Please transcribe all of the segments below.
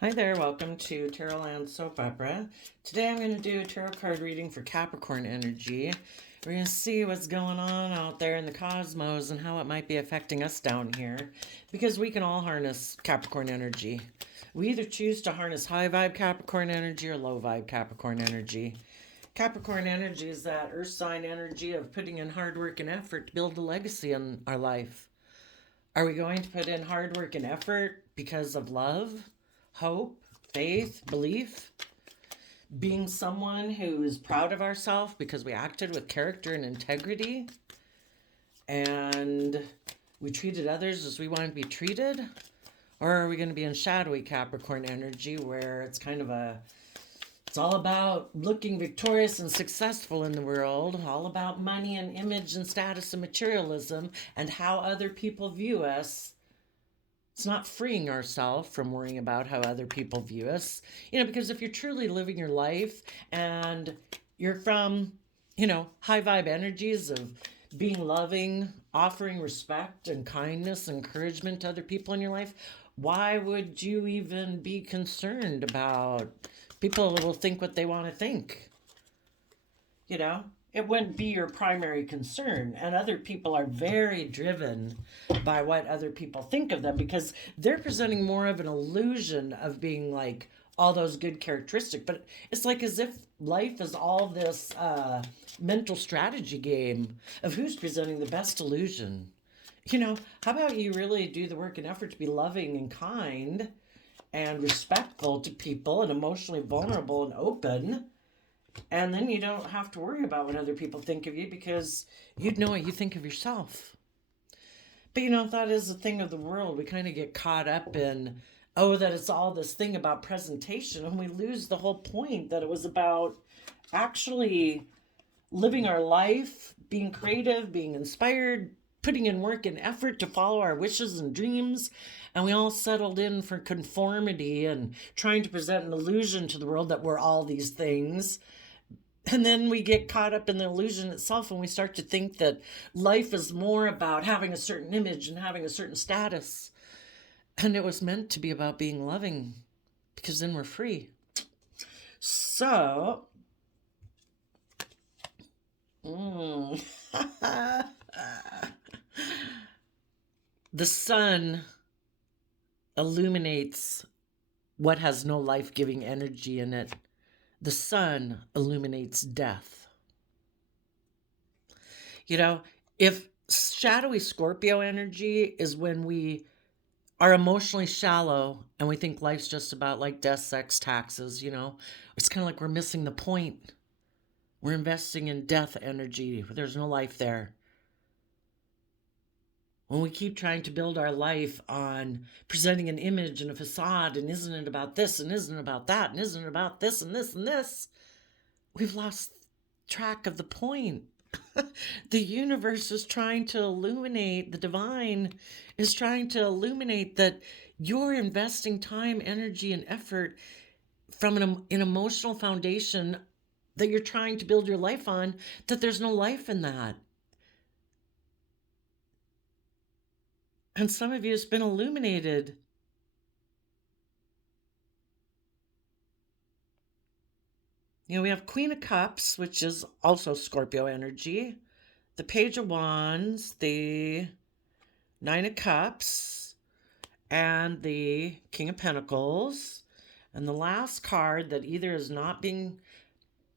Hi there, welcome to Tarot Land Soap Opera. Today I'm going to do a tarot card reading for Capricorn energy. We're going to see what's going on out there in the cosmos and how it might be affecting us down here, because we can all harness Capricorn energy. We either choose to harness high vibe Capricorn energy or low vibe Capricorn energy. Capricorn energy is that earth sign energy of putting in hard work and effort to build a legacy in our life. Are we going to put in hard work and effort because of love, hope, faith, belief? Being someone who is proud of ourselves because we acted with character and integrity and we treated others as we want to be treated? Or are we going to be in shadowy Capricorn energy where it's all about looking victorious and successful in the world, all about money and image and status and materialism and how other people view us? It's not freeing ourselves from worrying about how other people view us. Because if you're truly living your life and you're from, high vibe energies of being loving, offering respect and kindness, and encouragement to other people in your life, why would you even be concerned about people will think what they want to think? It wouldn't be your primary concern. And other people are very driven by what other people think of them because they're presenting more of an illusion of being like all those good characteristics. But it's like as if life is all this mental strategy game of who's presenting the best illusion. How about you really do the work and effort to be loving and kind and respectful to people and emotionally vulnerable and open? And then you don't have to worry about what other people think of you because you'd know what you think of yourself. But that is the thing of the world. We kind of get caught up in, that it's all this thing about presentation, and we lose the whole point that it was about actually living our life, being creative, being inspired, putting in work and effort to follow our wishes and dreams. And we all settled in for conformity and trying to present an illusion to the world that we're all these things. And then we get caught up in the illusion itself and we start to think that life is more about having a certain image and having a certain status. And it was meant to be about being loving because then we're free. So, the sun illuminates what has no life-giving energy in it. The sun illuminates death. If shadowy Scorpio energy is when we are emotionally shallow and we think life's just about like death, sex, taxes, it's kind of like we're missing the point. We're investing in death energy. There's no life there. When we keep trying to build our life on presenting an image and a facade, and isn't it about this, and isn't it about that, and isn't it about this, and this, and this, we've lost track of the point. The universe is trying to illuminate, the divine is trying to illuminate that you're investing time, energy, and effort from an emotional foundation that you're trying to build your life on, that there's no life in that. And some of you, it's been illuminated. We have Queen of Cups, which is also Scorpio energy, the Page of Wands, the Nine of Cups, and the King of Pentacles. And the last card that either is not being,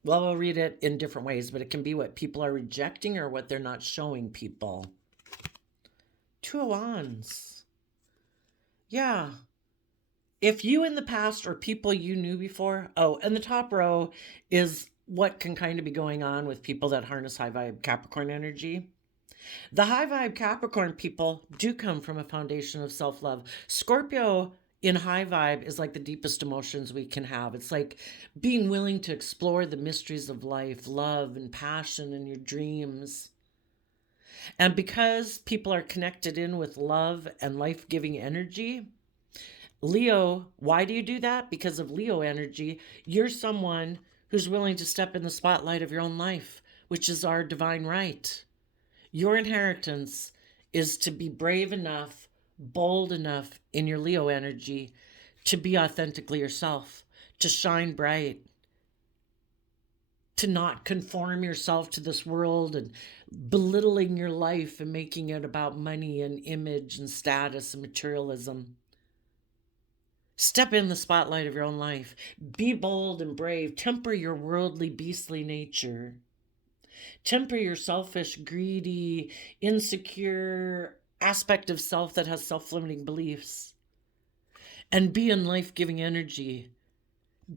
well, we'll read it in different ways, but it can be what people are rejecting or what they're not showing people. Two of Wands. Yeah. If you in the past or people you knew before, and the top row is what can kind of be going on with people that harness high vibe Capricorn energy. The high vibe Capricorn people do come from a foundation of self-love. Scorpio in high vibe is like the deepest emotions we can have. It's like being willing to explore the mysteries of life, love and passion and your dreams. And because people are connected in with love and life-giving energy, Leo, why do you do that? Because of Leo energy. You're someone who's willing to step in the spotlight of your own life, which is our divine right. Your inheritance is to be brave enough, bold enough in your Leo energy to be authentically yourself, to shine bright, to not conform yourself to this world and belittling your life and making it about money and image and status and materialism. Step in the spotlight of your own life. Be bold and brave. Temper your worldly, beastly nature. Temper your selfish, greedy, insecure aspect of self that has self-limiting beliefs. And be in life-giving energy.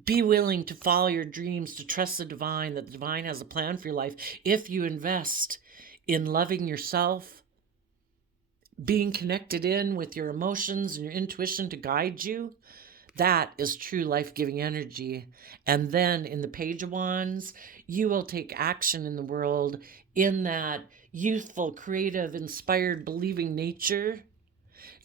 Be willing to follow your dreams, to trust the divine, that the divine has a plan for your life. If you invest in loving yourself, being connected in with your emotions and your intuition to guide you, that is true life-giving energy. And then in the Page of Wands, you will take action in the world in that youthful, creative, inspired, believing nature,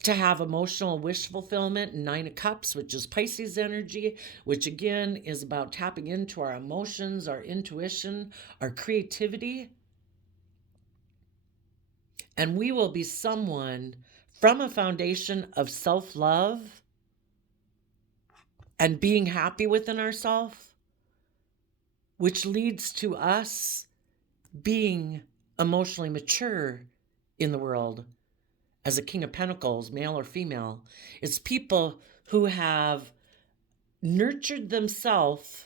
to have emotional wish fulfillment. Nine of Cups, which is Pisces energy, which again is about tapping into our emotions, our intuition, our creativity. And we will be someone from a foundation of self-love and being happy within ourselves, which leads to us being emotionally mature in the world. As a King of Pentacles, male or female, it's people who have nurtured themselves.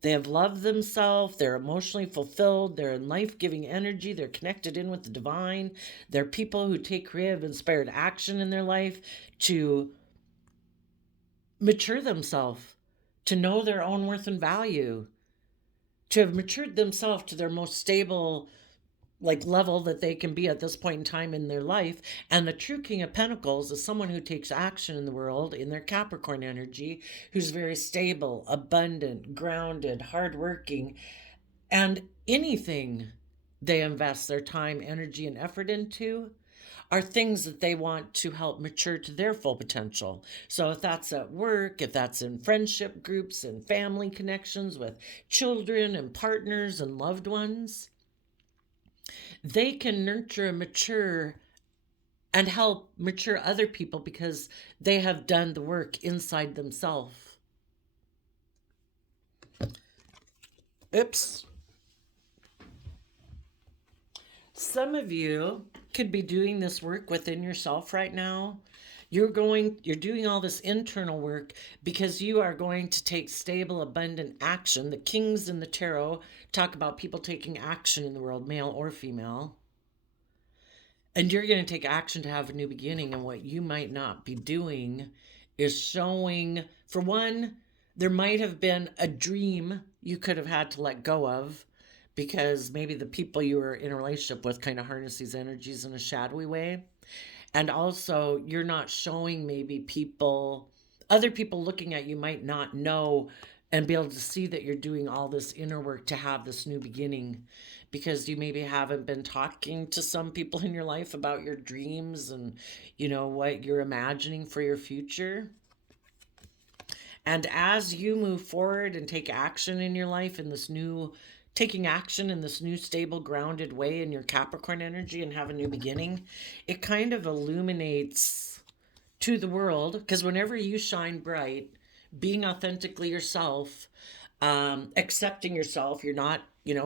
They have loved themselves. They're emotionally fulfilled. They're in life-giving energy. They're connected in with the divine. They're people who take creative, inspired action in their life to mature themselves, to know their own worth and value, to have matured themselves to their most stable level that they can be at this point in time in their life. And the true King of Pentacles is someone who takes action in the world in their Capricorn energy, who's very stable, abundant, grounded, hardworking, and anything they invest their time, energy, and effort into are things that they want to help mature to their full potential. So if that's at work, if that's in friendship groups and family connections with children and partners and loved ones, they can nurture and mature and help mature other people because they have done the work inside themselves. Oops. Some of you could be doing this work within yourself right now. You're doing all this internal work because you are going to take stable, abundant action. The kings in the tarot talk about people taking action in the world, male or female. And you're going to take action to have a new beginning. And what you might not be doing is showing, for one, there might have been a dream you could have had to let go of because maybe the people you were in a relationship with kind of harness these energies in a shadowy way. And also, you're not showing maybe other people looking at you might not know and be able to see that you're doing all this inner work to have this new beginning because you maybe haven't been talking to some people in your life about your dreams and, what you're imagining for your future. And as you move forward and take action in your life taking action in this new stable grounded way in your Capricorn energy and have a new beginning, it kind of illuminates to the world, because whenever you shine bright, being authentically yourself, accepting yourself, you're not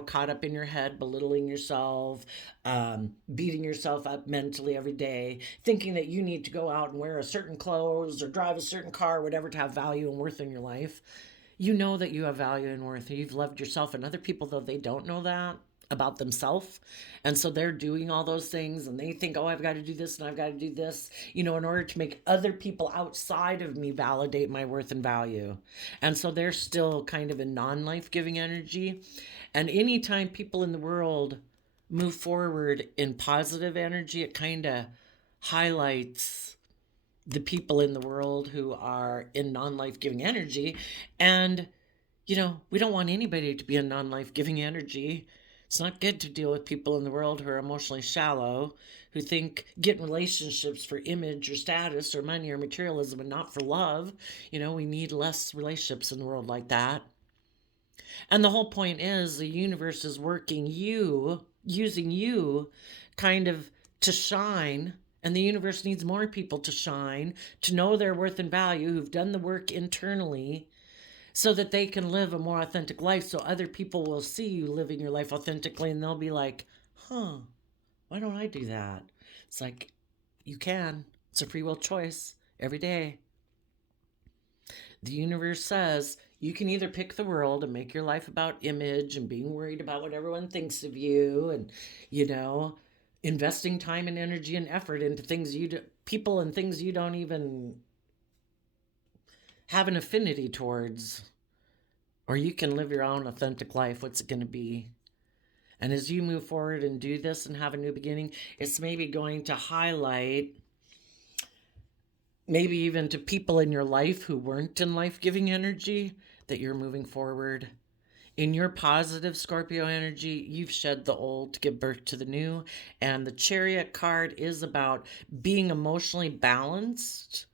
caught up in your head, belittling yourself, beating yourself up mentally every day, thinking that you need to go out and wear a certain clothes or drive a certain car or whatever to have value and worth in your life. You know that you have value and worth. You've loved yourself, and other people, though, they don't know that about themselves. And so they're doing all those things and they think, oh, I've got to do this and I've got to do this, in order to make other people outside of me validate my worth and value. And so they're still kind of in non-life giving energy. And anytime people in the world move forward in positive energy, it kind of highlights the people in the world who are in non-life giving energy. And, we don't want anybody to be in non-life giving energy. It's not good to deal with people in the world who are emotionally shallow, who get in relationships for image or status or money or materialism and not for love. We need less relationships in the world like that. And the whole point is the universe is using you kind of to shine And the universe needs more people to shine, to know their worth and value, who've done the work internally, so that they can live a more authentic life. So other people will see you living your life authentically and they'll be like, huh, why don't I do that? It's like, you can. It's a free will choice every day. The universe says you can either pick the world and make your life about image and being worried about what everyone thinks of you and, you know, investing time and energy and effort into things you do, people and things you don't even have an affinity towards. Or you can live your own authentic life. What's it going to be? And as you move forward and do this and have a new beginning, it's maybe going to highlight, maybe even to people in your life who weren't in life-giving energy, that you're moving forward. In your positive Scorpio energy, you've shed the old to give birth to the new. And the Chariot card is about being emotionally balanced.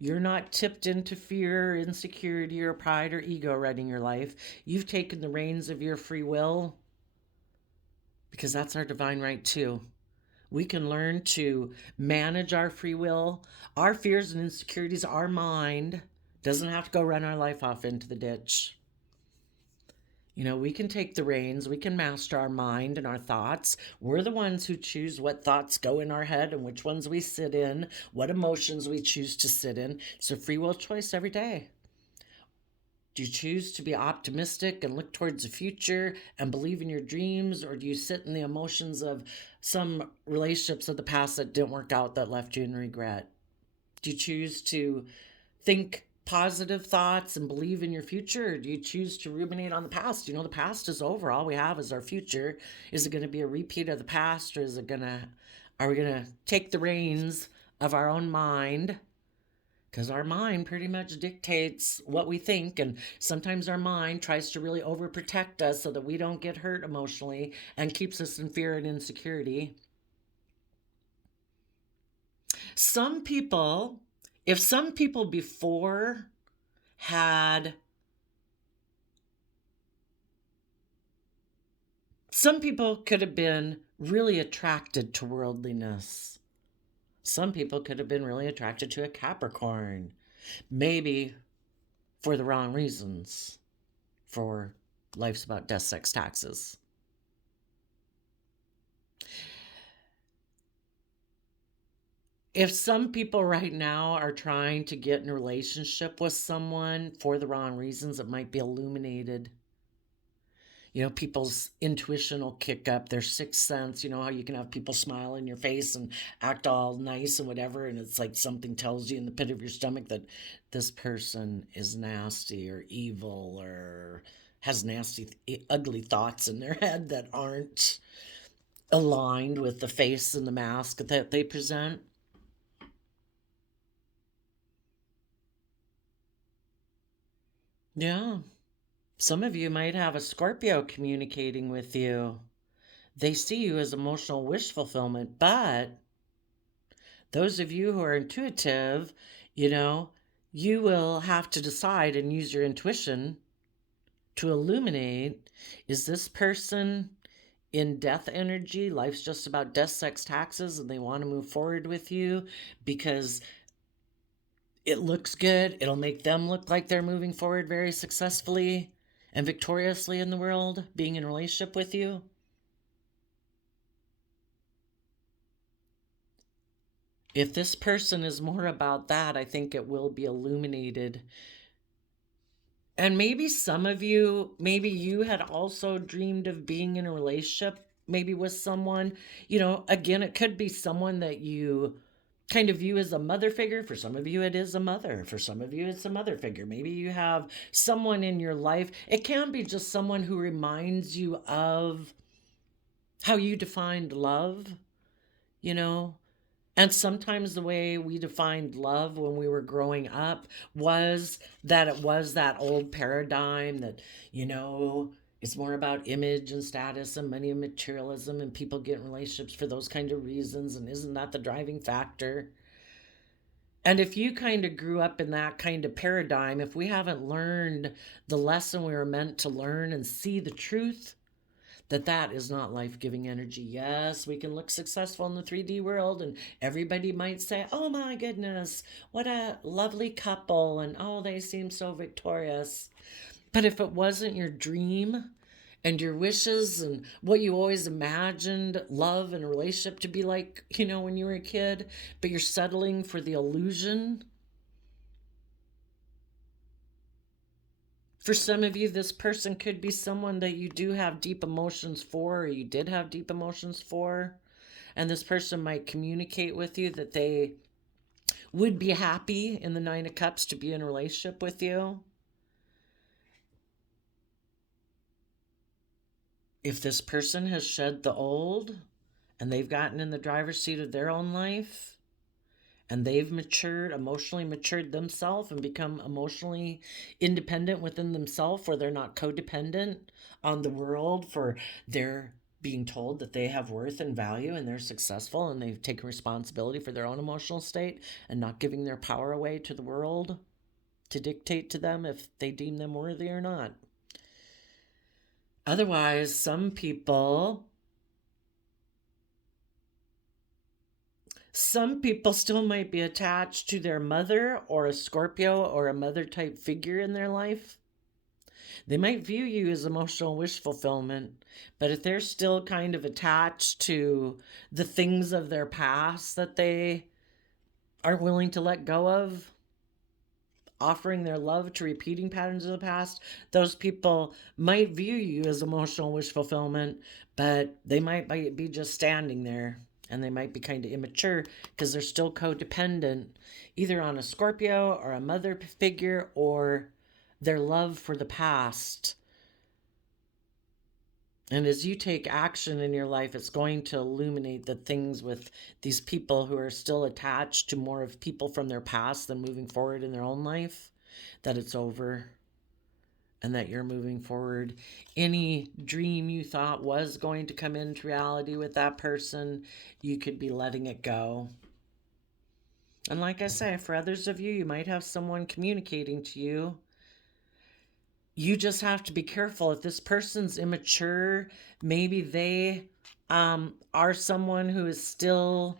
You're not tipped into fear, insecurity, or pride or ego running your life. You've taken the reins of your free will, because that's our divine right too. We can learn to manage our free will, our fears and insecurities. Our mind doesn't have to go run our life off into the ditch. You know, we can take the reins, we can master our mind and our thoughts. We're the ones who choose what thoughts go in our head and which ones we sit in, what emotions we choose to sit in. It's a free will choice every day. Do you choose to be optimistic and look towards the future and believe in your dreams? Or do you sit in the emotions of some relationships of the past that didn't work out that left you in regret? Do you choose to think positive thoughts and believe in your future? Or do you choose to ruminate on the past? You know, the past is over. All we have is our future. Is it going to be a repeat of the past, or are we going to take the reins of our own mind? Because our mind pretty much dictates what we think, and sometimes our mind tries to really overprotect us so that we don't get hurt emotionally and keeps us in fear and insecurity. Some people, if some people before had, some people could have been really attracted to worldliness. Some people could have been really attracted to a Capricorn, maybe for the wrong reasons, for life's about death, sex, taxes. If some people right now are trying to get in a relationship with someone for the wrong reasons, it might be illuminated. You know, people's intuition will kick up, their sixth sense. You know how you can have people smile in your face and act all nice and whatever, and it's like something tells you in the pit of your stomach that this person is nasty or evil or has nasty, ugly thoughts in their head that aren't aligned with the face and the mask that they present. Yeah. Some of you might have a Scorpio communicating with you. They see you as emotional wish fulfillment, but those of you who are intuitive, you know, you will have to decide and use your intuition to illuminate, is this person in death energy? Life's just about death, sex, taxes, and they want to move forward with you because it looks good. It'll make them look like they're moving forward very successfully and victoriously in the world, being in a relationship with you. If this person is more about that, I think it will be illuminated. And maybe some of you, maybe you had also dreamed of being in a relationship, maybe with someone, you know, again, it could be someone that you kind of view as a mother figure. For some of you, it is a mother. For some of you, it's a mother figure. Maybe you have someone in your life. It can be just someone who reminds you of how you defined love, you know. And sometimes the way we defined love when we were growing up was that it was that old paradigm that, you know, it's more about image and status and money and materialism, and people get in relationships for those kind of reasons. And isn't that the driving factor? And if you kind of grew up in that kind of paradigm, if we haven't learned the lesson we were meant to learn and see the truth, that is not life-giving energy. Yes, we can look successful in the 3D world and everybody might say, oh my goodness, what a lovely couple, and oh, they seem so victorious. But if it wasn't your dream and your wishes and what you always imagined love and a relationship to be like, when you were a kid, but you're settling for the illusion. For some of you, this person could be someone that you do have deep emotions for, or you did have deep emotions for. And this person might communicate with you that they would be happy in the Nine of Cups to be in a relationship with you. If this person has shed the old and they've gotten in the driver's seat of their own life, and they've emotionally matured themselves and become emotionally independent within themselves, where they're not codependent on the world for their being told that they have worth and value and they're successful and they've taken responsibility for their own emotional state and not giving their power away to the world to dictate to them if they deem them worthy or not. Otherwise, some people still might be attached to their mother or a Scorpio or a mother type figure in their life. They might view you as emotional wish fulfillment, but if they're still kind of attached to the things of their past that they are willing to let go of, offering their love to repeating patterns of the past, those people might view you as emotional wish fulfillment, but they might be just standing there. And they might be kind of immature because they're still codependent, either on a Scorpio or a mother figure or their love for the past. And as you take action in your life, it's going to illuminate the things with these people who are still attached to more of people from their past than moving forward in their own life, that it's over and that you're moving forward. Any dream you thought was going to come into reality with that person, you could be letting it go. And like I say, for others of you, you might have someone communicating to you. You just have to be careful. If this person's immature, maybe they are someone who is still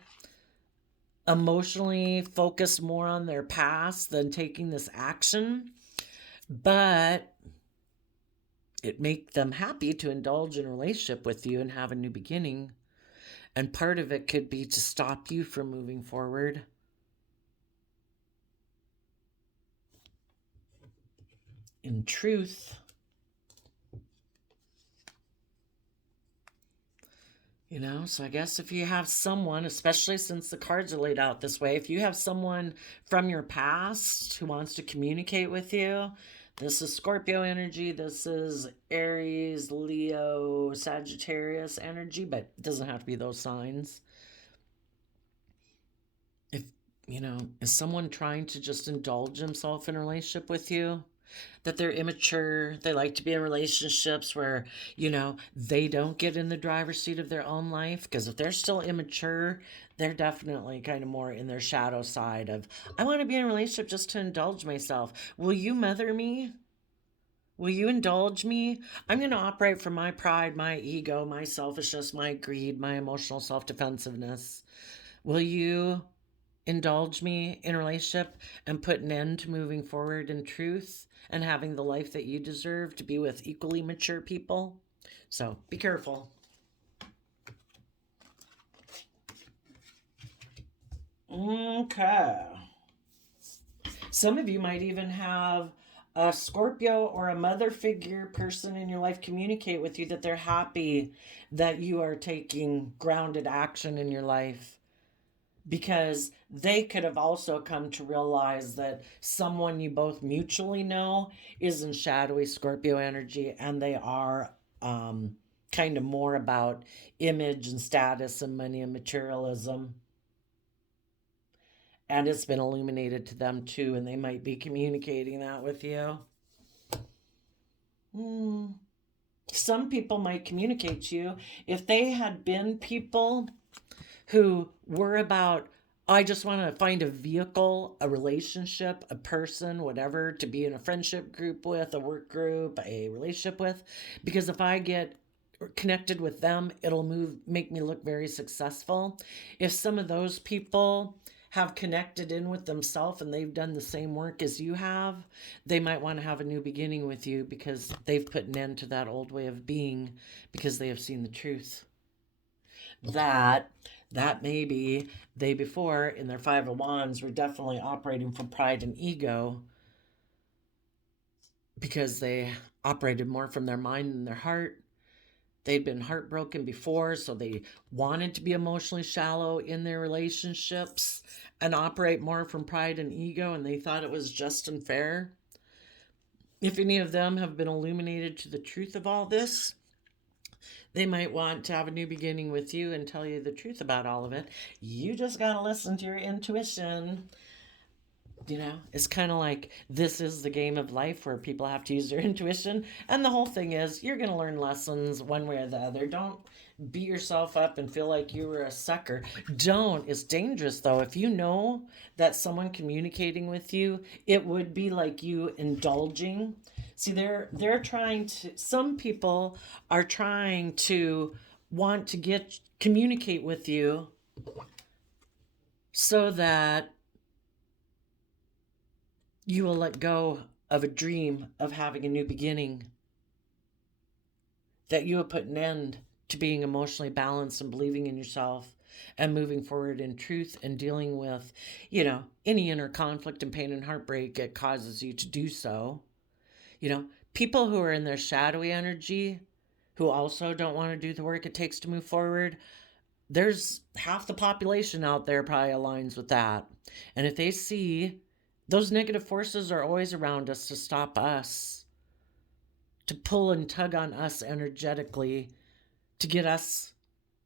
emotionally focused more on their past than taking this action. But it make them happy to indulge in a relationship with you and have a new beginning. And part of it could be to stop you from moving forward. In truth, so I guess if you have someone, especially since the cards are laid out this way, if you have someone from your past who wants to communicate with you, this is Scorpio energy, this is Aries, Leo, Sagittarius energy, but it doesn't have to be those signs. If, is someone trying to just indulge himself in a relationship with you? That they're immature, they like to be in relationships where, they don't get in the driver's seat of their own life. Because if they're still immature, they're definitely kind of more in their shadow side of, I want to be in a relationship just to indulge myself. Will you mother me? Will you indulge me? I'm going to operate from my pride, my ego, my selfishness, my greed, my emotional self-defensiveness. Will you indulge me in a relationship and put an end to moving forward in truth and having the life that you deserve to be with equally mature people? So be careful. Okay. Some of you might even have a Scorpio or a mother figure person in your life communicate with you that they're happy that you are taking grounded action in your life. Because they could have also come to realize that someone you both mutually know is in shadowy Scorpio energy, and they are kind of more about image and status and money and materialism. And it's been illuminated to them too, and they might be communicating that with you. Some people might communicate to you if they had been people who were about, I just want to find a vehicle, a relationship, a person, whatever, to be in a friendship group with, a work group, a relationship with. Because if I get connected with them, it'll make me look very successful. If some of those people have connected in with themselves and they've done the same work as you have, they might want to have a new beginning with you because they've put an end to that old way of being because they have seen the truth. That maybe they before in their Five of Wands were definitely operating from pride and ego because they operated more from their mind than their heart. They'd been heartbroken before, so they wanted to be emotionally shallow in their relationships and operate more from pride and ego, and they thought it was just and fair. If any of them have been illuminated to the truth of all this, they might want to have a new beginning with you and tell you the truth about all of it. You just got to listen to your intuition. It's kind of like this is the game of life where people have to use their intuition. And the whole thing is you're going to learn lessons one way or the other. Don't beat yourself up and feel like you were a sucker. Don't. It's dangerous, though. If you know that someone communicating with you, it would be like you indulging. See, they're trying to, some people are trying to want to communicate with you so that you will let go of a dream of having a new beginning, that you will put an end to being emotionally balanced and believing in yourself and moving forward in truth and dealing with, any inner conflict and pain and heartbreak it causes you to do so. People who are in their shadowy energy, who also don't want to do the work it takes to move forward, there's half the population out there probably aligns with that. And if they see those negative forces are always around us to stop us, to pull and tug on us energetically, to get us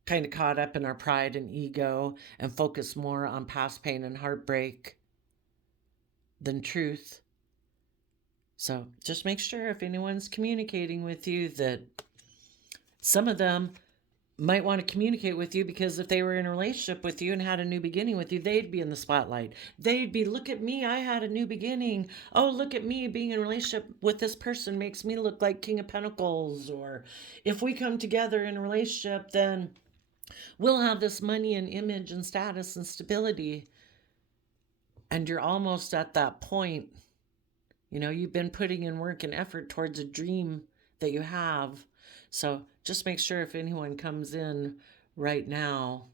kind of caught up in our pride and ego and focus more on past pain and heartbreak than truth. So just make sure if anyone's communicating with you that some of them might want to communicate with you because if they were in a relationship with you and had a new beginning with you, they'd be in the spotlight. They'd be, look at me, I had a new beginning. Oh, look at me, being in a relationship with this person makes me look like King of Pentacles. Or if we come together in a relationship, then we'll have this money and image and status and stability. And you're almost at that point. You've been putting in work and effort towards a dream that you have. So just make sure if anyone comes in right now,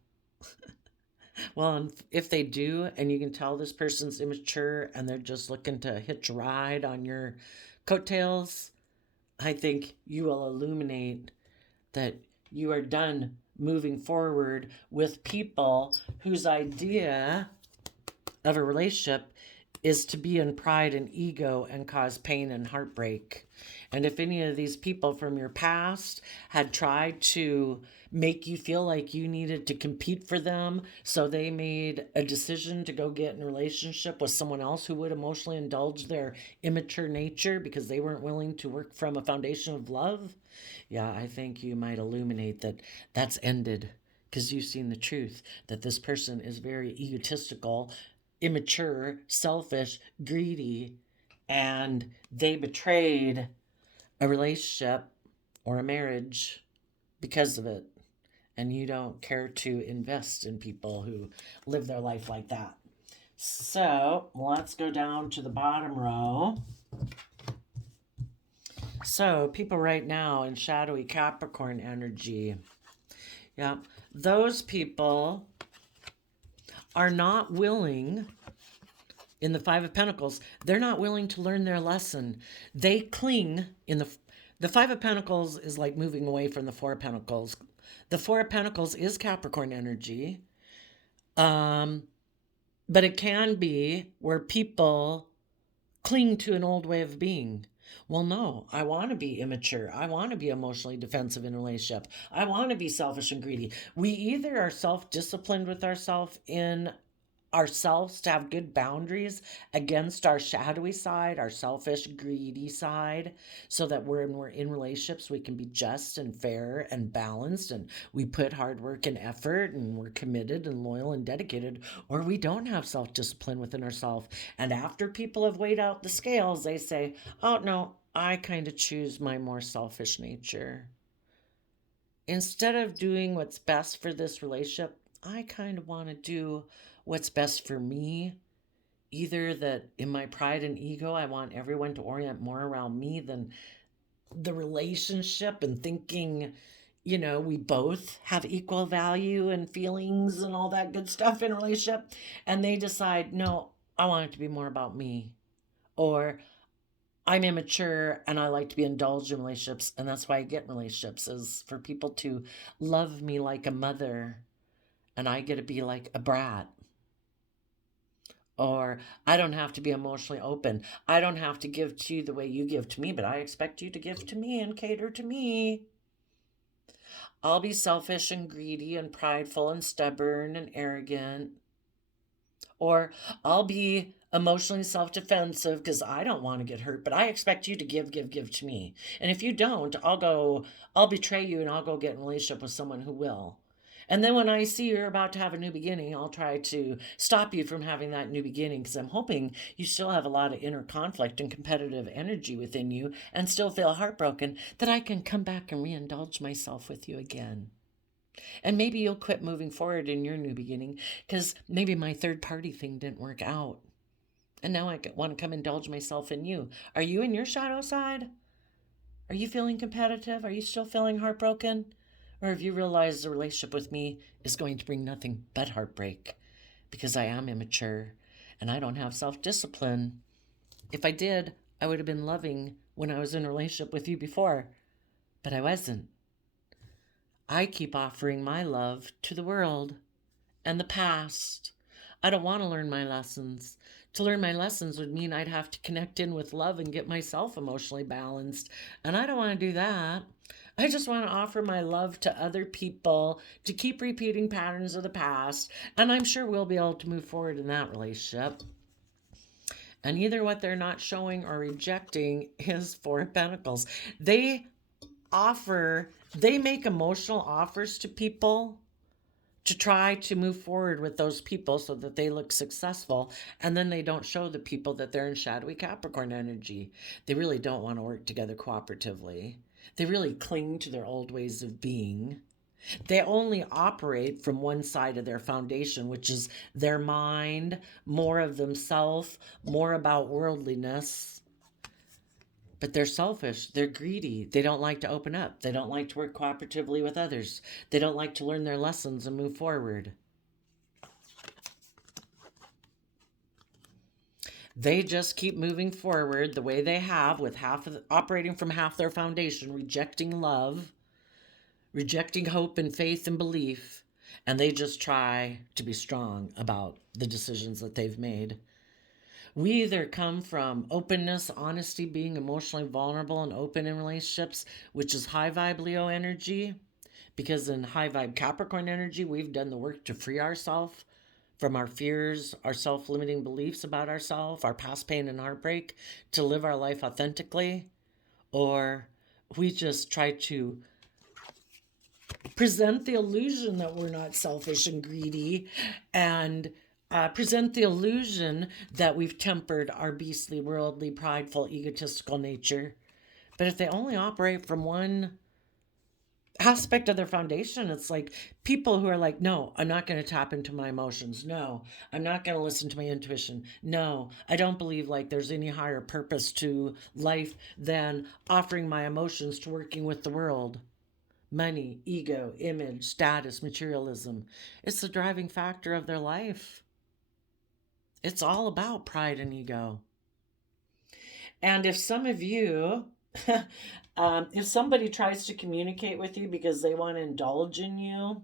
well, if they do, and you can tell this person's immature and they're just looking to hitch a ride on your coattails, I think you will illuminate that you are done moving forward with people whose idea of a relationship is to be in pride and ego and cause pain and heartbreak. And if any of these people from your past had tried to make you feel like you needed to compete for them, so they made a decision to go get in a relationship with someone else who would emotionally indulge their immature nature because they weren't willing to work from a foundation of love, yeah, I think you might illuminate that that's ended because you've seen the truth, that this person is very egotistical, immature, selfish, greedy, and they betrayed a relationship or a marriage because of it. And you don't care to invest in people who live their life like that. So let's go down to the bottom row. So people right now in shadowy Capricorn energy, yeah, those people are not willing, in the Five of Pentacles, they're not willing to learn their lesson. They cling in the Five of Pentacles is like moving away from the Four of Pentacles. The Four of Pentacles is Capricorn energy. But it can be where people cling to an old way of being. Well, no, I want to be immature. I want to be emotionally defensive in a relationship. I want to be selfish and greedy. We either are self-disciplined with ourselves to have good boundaries against our shadowy side, our selfish, greedy side, so that when we're in relationships, we can be just and fair and balanced, and we put hard work and effort, and we're committed and loyal and dedicated, or we don't have self-discipline within ourselves. And after people have weighed out the scales, they say, oh, no, I kind of choose my more selfish nature. instead of doing what's best for this relationship, I kind of want to do what's best for me. Either that in my pride and ego, I want everyone to orient more around me than the relationship, and thinking, we both have equal value and feelings and all that good stuff in a relationship. And they decide, no, I want it to be more about me. Or I'm immature and I like to be indulged in relationships. And that's why I get in relationships, is for people to love me like a mother. And I get to be like a brat. Or I don't have to be emotionally open. I don't have to give to you the way you give to me, but I expect you to give to me and cater to me. I'll be selfish and greedy and prideful and stubborn and arrogant. Or I'll be emotionally self defensive because I don't want to get hurt, but I expect you to give to me. And if you don't, I'll betray you and I'll go get in a relationship with someone who will. And then when I see you're about to have a new beginning, I'll try to stop you from having that new beginning, because I'm hoping you still have a lot of inner conflict and competitive energy within you and still feel heartbroken, that I can come back and reindulge myself with you again. And maybe you'll quit moving forward in your new beginning because maybe my third party thing didn't work out. And now I want to come indulge myself in you. Are you in your shadow side? Are you feeling competitive? Are you still feeling heartbroken? Or have you realized the relationship with me is going to bring nothing but heartbreak because I am immature and I don't have self-discipline? If I did, I would have been loving when I was in a relationship with you before, but I wasn't. I keep offering my love to the world and the past. I don't want to learn my lessons. To learn my lessons would mean I'd have to connect in with love and get myself emotionally balanced. And I don't want to do that. I just want to offer my love to other people to keep repeating patterns of the past. And I'm sure we'll be able to move forward in that relationship. And either what they're not showing or rejecting is Four of Pentacles. They make emotional offers to people to try to move forward with those people so that they look successful. And then they don't show the people that they're in shadowy Capricorn energy. They really don't want to work together cooperatively. They really cling to their old ways of being. They only operate from one side of their foundation, which is their mind, more of themself, more about worldliness. But they're selfish. They're greedy. They don't like to open up. They don't like to work cooperatively with others. They don't like to learn their lessons and move forward. They just keep moving forward the way they have, with operating from half their foundation, rejecting love, rejecting hope and faith and belief, and they just try to be strong about the decisions that they've made. We either come from openness, honesty, being emotionally vulnerable and open in relationships, which is high vibe Leo energy, because in high vibe Capricorn energy, we've done the work to free ourselves from our fears, our self-limiting beliefs about ourselves, our past pain and heartbreak, to live our life authentically. Or we just try to present the illusion that we're not selfish and greedy, and present the illusion that we've tempered our beastly, worldly, prideful, egotistical nature. But if they only operate from one aspect of their foundation, it's like people who are like, no, I'm not going to tap into my emotions. No, I'm not going to listen to my intuition. No, I don't believe like there's any higher purpose to life than offering my emotions to working with the world. Money, ego, image, status, materialism. It's the driving factor of their life. It's all about pride and ego. And if some of you, if somebody tries to communicate with you because they want to indulge in you,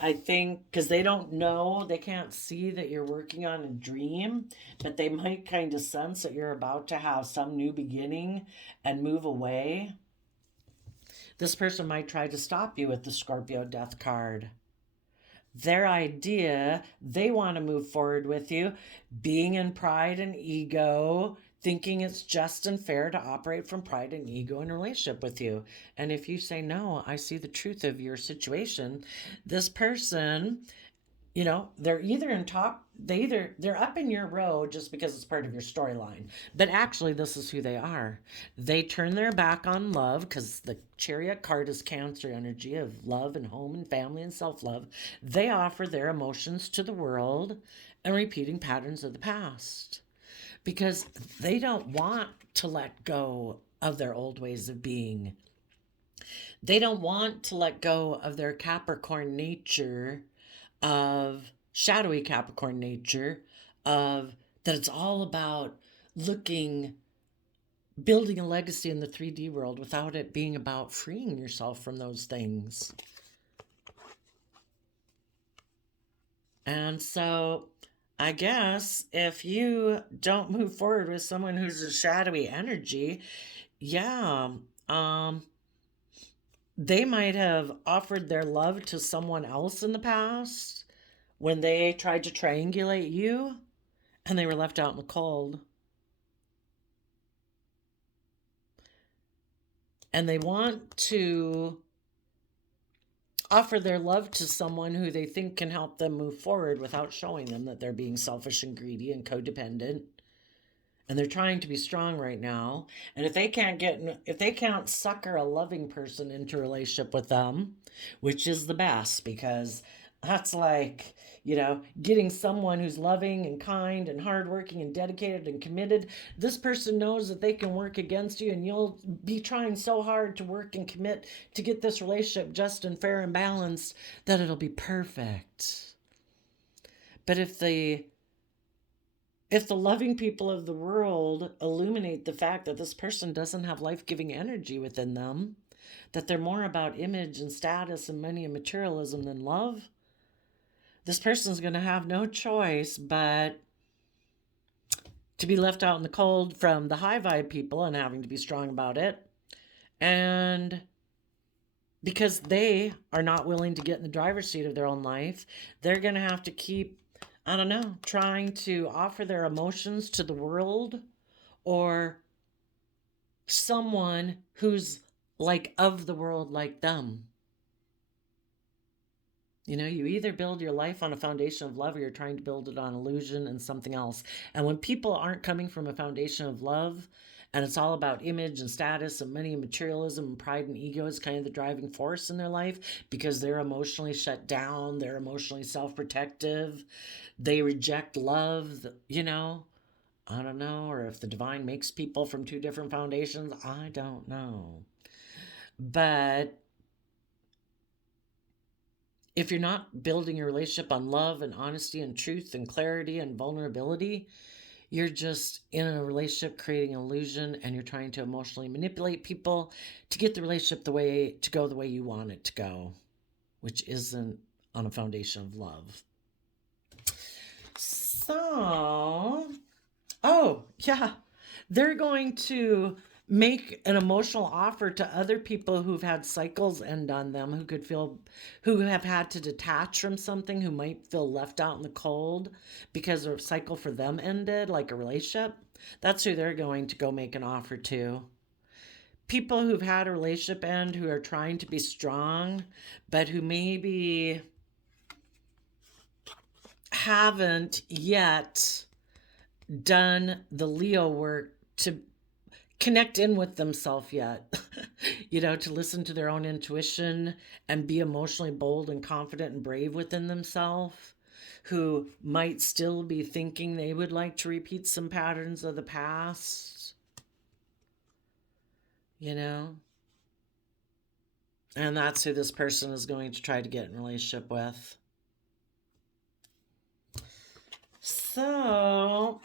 I think because they don't know, they can't see that you're working on a dream, but they might kind of sense that you're about to have some new beginning and move away. This person might try to stop you with the Scorpio death card. Their idea, they want to move forward with you, being in pride and ego, thinking it's just and fair to operate from pride and ego in a relationship with you. And if you say, no, I see the truth of your situation, this person You know, they're up in your road just because it's part of your storyline. But actually this is who they are. They turn their back on love because the chariot card is Cancer energy of love and home and family and self-love. They offer their emotions to the world and repeating patterns of the past because they don't want to let go of their old ways of being. They don't want to let go of their Capricorn nature, of shadowy Capricorn nature, of that it's all about looking, building a legacy in the 3D world without it being about freeing yourself from those things. And so I guess if you don't move forward with someone who's a shadowy energy, yeah, um, they might have offered their love to someone else in the past when they tried to triangulate you and they were left out in the cold. And they want to offer their love to someone who they think can help them move forward without showing them that they're being selfish and greedy and codependent. And they're trying to be strong right now. And if they can't sucker a loving person into a relationship with them, which is the best, because that's like, you know, getting someone who's loving and kind and hardworking and dedicated and committed. This person knows that they can work against you, and you'll be trying so hard to work and commit to get this relationship just and fair and balanced that it'll be perfect. But if the loving people of the world illuminate the fact that this person doesn't have life-giving energy within them, that they're more about image and status and money and materialism than love, this person's going to have no choice but to be left out in the cold from the high vibe people and having to be strong about it. And because they are not willing to get in the driver's seat of their own life, they're going to have to keep, I don't know, trying to offer their emotions to the world or someone who's like of the world like them. You know, you either build your life on a foundation of love or you're trying to build it on illusion and something else. And when people aren't coming from a foundation of love and it's all about image and status and money and materialism and pride and ego is kind of the driving force in their life because they're emotionally shut down, they're emotionally self-protective, they reject love, you know, I don't know, or if the divine makes people from two different foundations, I don't know. But if you're not building your relationship on love and honesty and truth and clarity and vulnerability, you're just in a relationship creating illusion and you're trying to emotionally manipulate people to get the relationship to go the way you want it to go, which isn't on a foundation of love. So, oh, yeah, they're going to make an emotional offer to other people who've had cycles end on them, who have had to detach from something, who might feel left out in the cold because a cycle for them ended, like a relationship. That's who they're going to go make an offer to. People who've had a relationship end, who are trying to be strong, but who maybe haven't yet done the Leo work to connect in with themselves yet. You know, to listen to their own intuition and be emotionally bold and confident and brave within themselves, who might still be thinking they would like to repeat some patterns of the past, you know? And that's who this person is going to try to get in a relationship with. So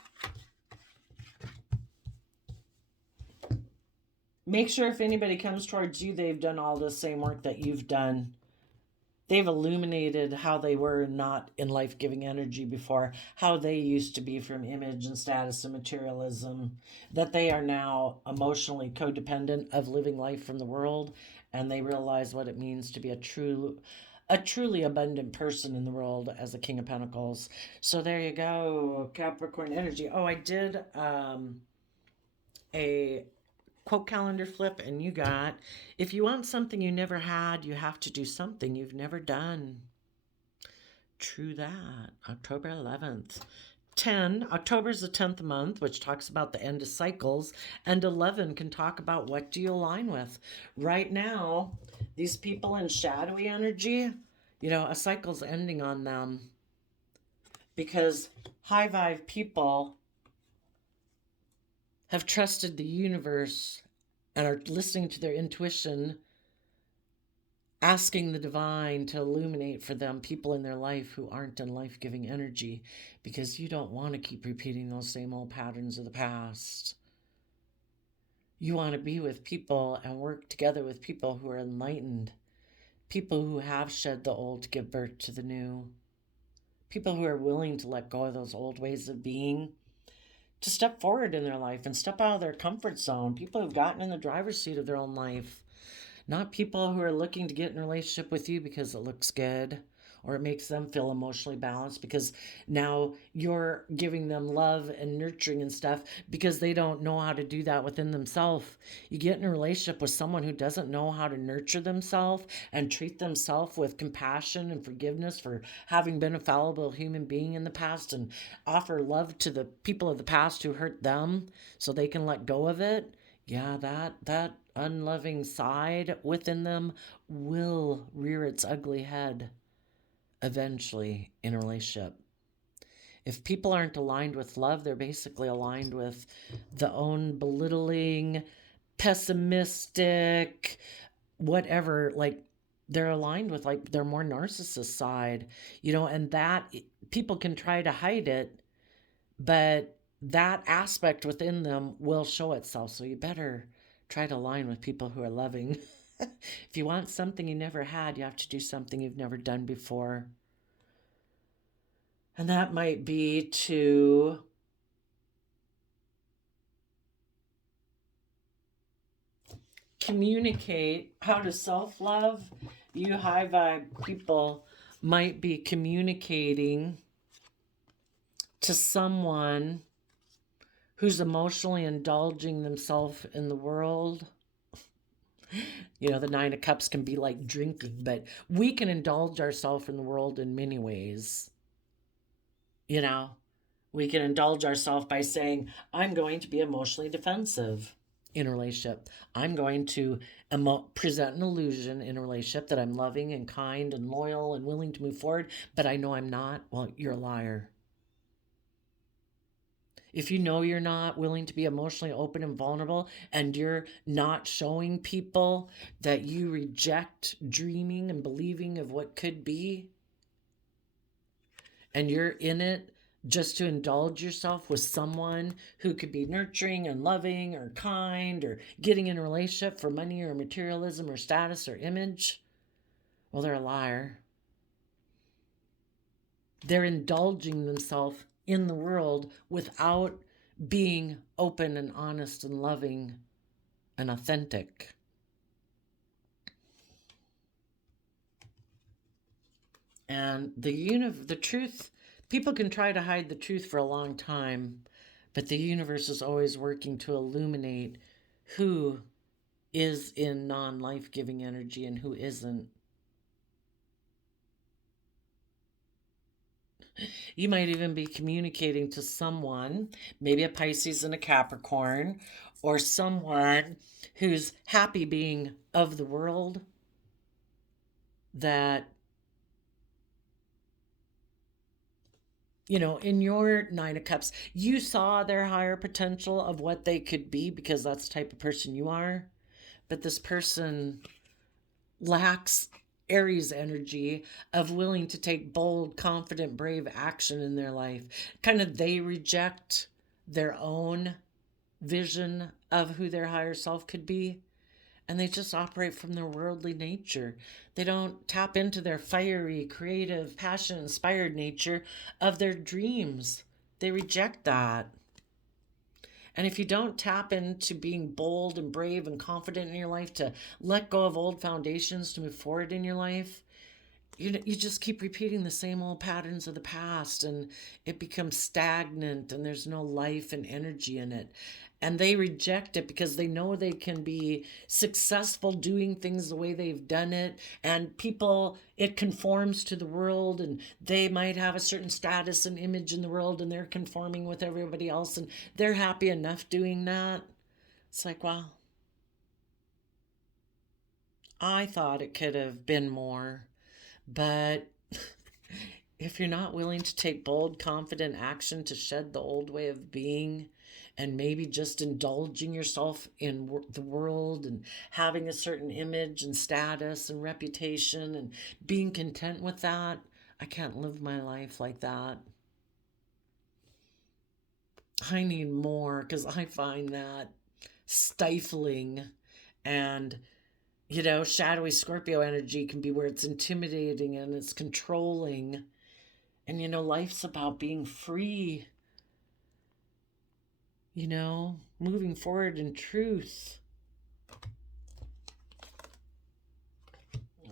make sure if anybody comes towards you, they've done all the same work that you've done. They've illuminated how they were not in life-giving energy before, how they used to be from image and status and materialism, that they are now emotionally codependent of living life from the world, and they realize what it means to be a truly abundant person in the world as a King of Pentacles. So there you go, Capricorn energy. Oh, I did a quote calendar flip, and you got, if you want something you never had, you have to do something you've never done. True that. October 11th. 10, October is the 10th month, which talks about the end of cycles, and 11 can talk about what do you align with. Right now, these people in shadowy energy, a cycle's ending on them because high vibe people have trusted the universe and are listening to their intuition, asking the divine to illuminate for them people in their life who aren't in life-giving energy, because you don't want to keep repeating those same old patterns of the past. You want to be with people and work together with people who are enlightened, people who have shed the old to give birth to the new, people who are willing to let go of those old ways of being, to step forward in their life and step out of their comfort zone, people who've gotten in the driver's seat of their own life. Not people who are looking to get in a relationship with you because it looks good or it makes them feel emotionally balanced because now you're giving them love and nurturing and stuff because they don't know how to do that within themselves. You get in a relationship with someone who doesn't know how to nurture themselves and treat themselves with compassion and forgiveness for having been a fallible human being in the past, and offer love to the people of the past who hurt them so they can let go of it. Yeah, that unloving side within them will rear its ugly head eventually in a relationship. If people aren't aligned with love, they're basically aligned with the own belittling, pessimistic, whatever, like they're aligned with like their more narcissist side, and that people can try to hide it, but that aspect within them will show itself. So you better try to align with people who are loving. If you want something you never had, you have to do something you've never done before. And that might be to communicate how to self-love. You high vibe people might be communicating to someone who's emotionally indulging themselves in the world. The Nine of Cups can be like drinking, but we can indulge ourselves in the world in many ways. We can indulge ourselves by saying, I'm going to be emotionally defensive in a relationship. I'm going to present an illusion in a relationship that I'm loving and kind and loyal and willing to move forward, but I know I'm not. Well, you're a liar. If you know you're not willing to be emotionally open and vulnerable, and you're not showing people that you reject dreaming and believing of what could be, and you're in it just to indulge yourself with someone who could be nurturing and loving or kind or getting in a relationship for money or materialism or status or image, well, they're a liar. They're indulging themselves in the world without being open and honest and loving and authentic. And the truth, people can try to hide the truth for a long time, but the universe is always working to illuminate who is in non-life-giving energy and who isn't. You might even be communicating to someone, maybe a Pisces and a Capricorn, or someone who's happy being of the world, that, in your Nine of Cups, you saw their higher potential of what they could be because that's the type of person you are. But this person lacks Aries energy of willing to take bold, confident, brave action in their life. Kind of they reject their own vision of who their higher self could be, and they just operate from their worldly nature. They don't tap into their fiery, creative, passion inspired nature of their dreams. They reject that. And if you don't tap into being bold and brave and confident in your life, to let go of old foundations to move forward in your life, you just keep repeating the same old patterns of the past, and it becomes stagnant, and there's no life and energy in it. And they reject it because they know they can be successful doing things the way they've done it, and people, it conforms to the world, and they might have a certain status and image in the world, and they're conforming with everybody else, and they're happy enough doing that. It's like, wow, I thought it could have been more. But if you're not willing to take bold, confident action to shed the old way of being, and maybe just indulging yourself in the world and having a certain image and status and reputation and being content with that, I can't live my life like that. I need more because I find that stifling. And shadowy Scorpio energy can be where it's intimidating and it's controlling. And, life's about being free, moving forward in truth.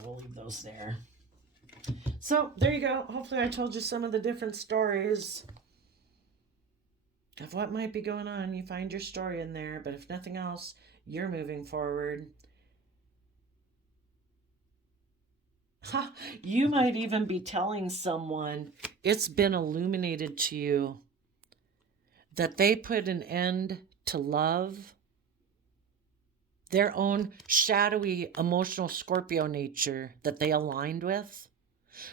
We'll leave those there. So, there you go. Hopefully, I told you some of the different stories of what might be going on. You find your story in there, but if nothing else, you're moving forward. You might even be telling someone it's been illuminated to you that they put an end to love. Their own shadowy emotional Scorpio nature that they aligned with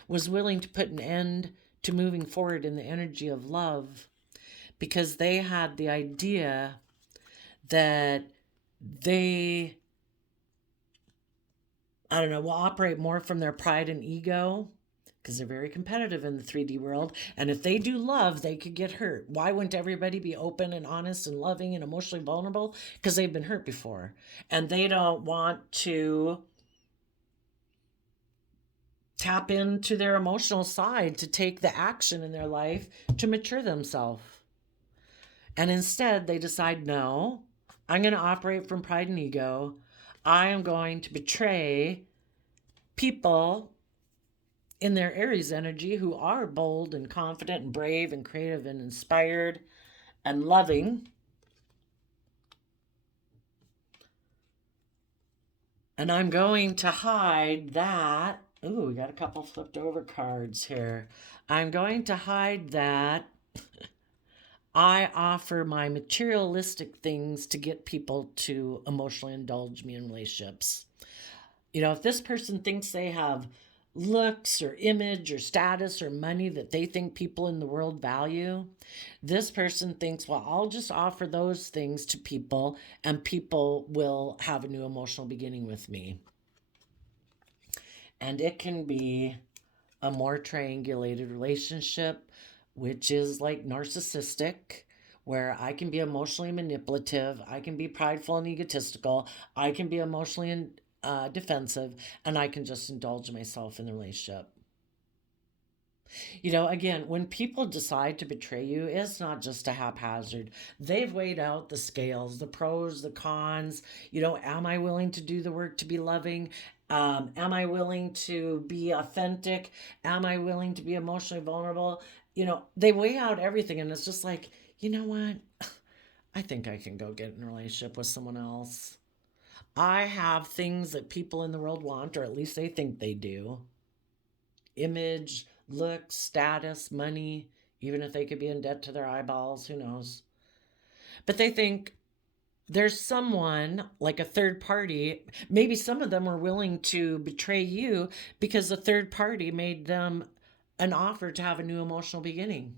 was willing to put an end to moving forward in the energy of love because they had the idea that they, will operate more from their pride and ego because they're very competitive in the 3D world. And if they do love, they could get hurt. Why wouldn't everybody be open and honest and loving and emotionally vulnerable? Because they've been hurt before. And they don't want to tap into their emotional side to take the action in their life to mature themselves. And instead, they decide, no, I'm going to operate from pride and ego. I am going to betray people in their Aries energy who are bold and confident and brave and creative and inspired and loving. And I'm going to hide that. Ooh, we got a couple flipped over cards here. I'm going to hide that I offer my materialistic things to get people to emotionally indulge me in relationships. If this person thinks they have looks or image or status or money that they think people in the world value, this person thinks, well, I'll just offer those things to people and people will have a new emotional beginning with me. And it can be a more triangulated relationship, which is like narcissistic, where I can be emotionally manipulative, I can be prideful and egotistical, I can be emotionally defensive, and I can just indulge myself in the relationship. Again, when people decide to betray you, it's not just a haphazard. They've weighed out the scales, the pros, the cons. Am I willing to do the work to be loving? Am I willing to be authentic? Am I willing to be emotionally vulnerable? They weigh out everything, and it's just like, you know what? I think I can go get in a relationship with someone else. I have things that people in the world want, or at least they think they do. Image, looks, status, money, even if they could be in debt to their eyeballs, who knows? But they think there's someone, like a third party, maybe some of them are willing to betray you because a third party made them an offer to have a new emotional beginning.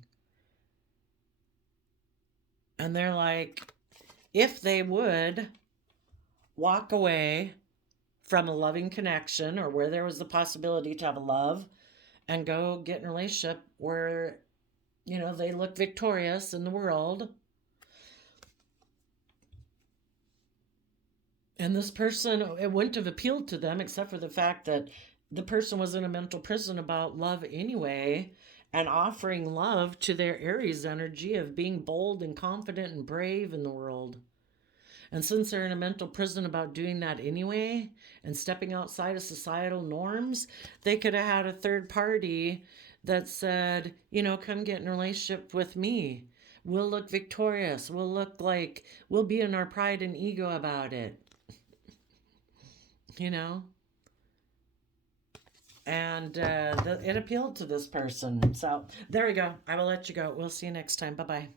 And they're like, if they would walk away from a loving connection or where there was the possibility to have a love and go get in a relationship where, they look victorious in the world. And this person, it wouldn't have appealed to them except for the fact that the person was in a mental prison about love anyway, and offering love to their Aries energy of being bold and confident and brave in the world. And since they're in a mental prison about doing that anyway and stepping outside of societal norms, they could have had a third party that said, come get in a relationship with me. We'll look victorious. We'll look like we'll be in our pride and ego about it. And it appealed to this person. So there we go. I will let you go. We'll see you next time. Bye bye.